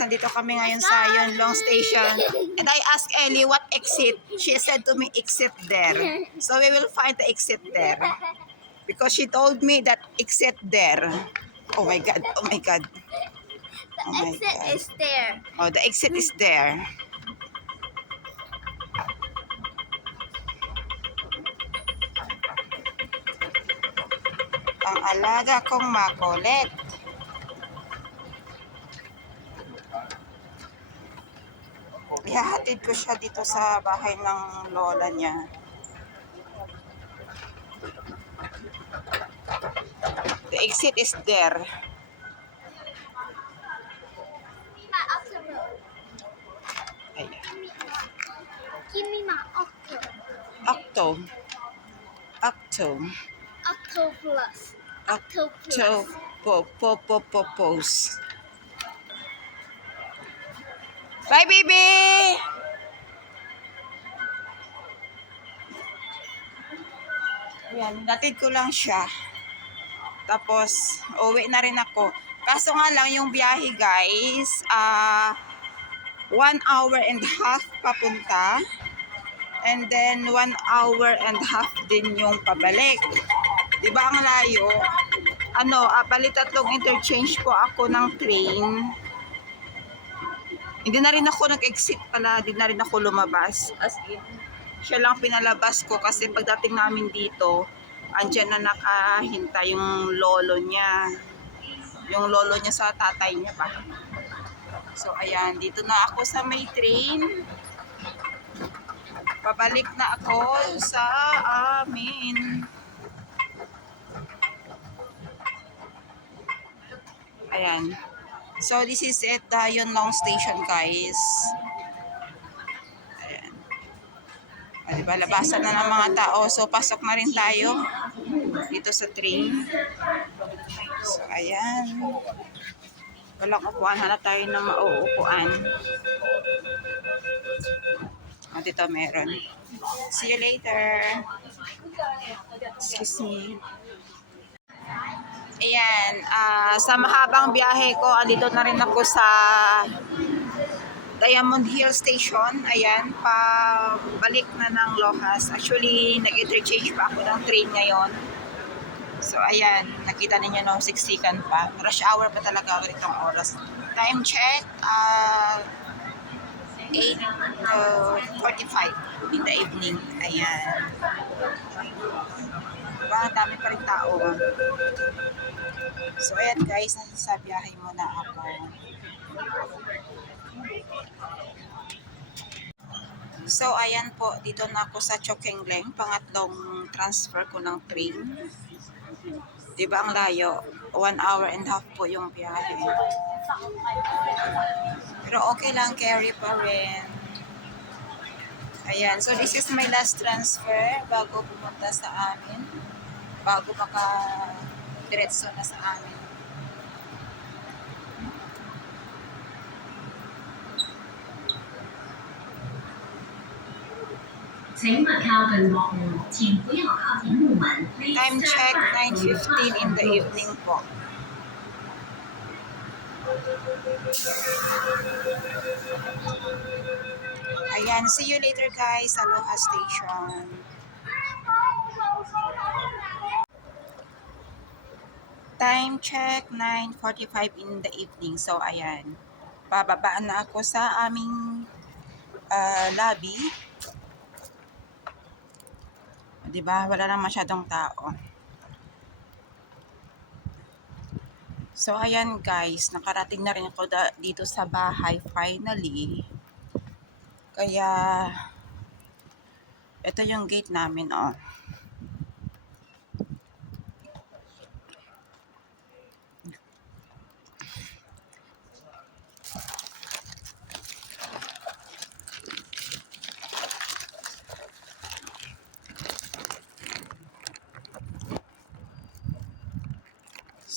nandito kami ngayon sa Yonglong Station. And I asked Ellie what exit. She said to me, exit there. So we will find the exit there. Because she told me that exit there. Oh my God, oh my God. Oh my Exit God. is there. Oh, the exit is there. Ang alaga kong makulit. Ihahatid ko siya dito sa bahay ng lola niya. The exit is there. My octopus. Ayan. Give me my octopus. Octo. Octo. Octopus. Octo. Pose. Bye, baby! Ayan, natid ko lang siya. Tapos, uwi na rin ako. Kaso nga lang, yung biyahe, guys, 1 hour and a half papunta. And then, 1 hour and a half din yung pabalik. Diba ang layo? Bali 3 interchange po ako ng train. Hindi na rin ako nag-exit pala, hindi na rin ako lumabas. As in, siya lang pinalabas ko kasi pagdating namin dito, andyan na nakahintay yung lolo niya. Yung lolo niya sa tatay niya pa. So ayan, dito na ako sa may train. Pabalik na ako sa amin. Ayan. So this is at Yonglong Station, guys. Ayan. Diba, labasan na ng mga tao. So pasok na rin tayo dito sa train. So ayan. Walang upuan. Hanap tayo ng mauupuan. Dito meron. See you later. Excuse me. Ayan. Sa mahabang biyahe ko, andito na rin ako sa Diamond Hill Station. Ayan. Pabalik na ng Lojas. Actually, nag-interchange pa ako ng train ngayon. So, ayan. Nakita ninyo no, siksikan pa. Rush hour pa talaga itong oras. Time check. 8:45 in the evening. Ayan. Diba? Dami pa rin tao. So, ayan guys. Nasa biyahe muna ako. So, ayan po. Dito na ako sa Chokengleng. Pangatlong transfer ko ng train. Diba ang layo? 1 hour and a half po yung biyahe. Pero okay lang, carry pa rin. Ayan, so this is my last transfer bago pumunta sa amin. Bago maka-diretso na sa amin. Time check, 9:15 in the evening po. Ayan, see you later guys sa Aloha Station. Time check, 9:45 in the evening. So, ayan. Bababaan na ako sa aming lobby. Diba? Wala lang masyadong tao. So, ayan guys. Nakarating na rin ako dito sa bahay finally. Kaya, ito yung gate namin, oh.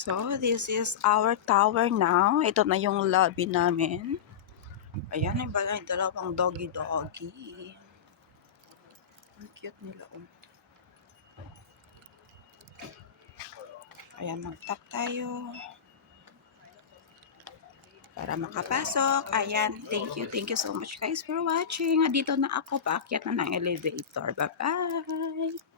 So, this is our tower now. Ito na yung lobby namin. Ayan, yung dalawang doggy-doggy. Ang cute nila, oh. Ayan, mag-tap tayo. para makapasok. Ayan, thank you so much guys for watching. Dito na ako, paakyat na ng elevator. Bye-bye!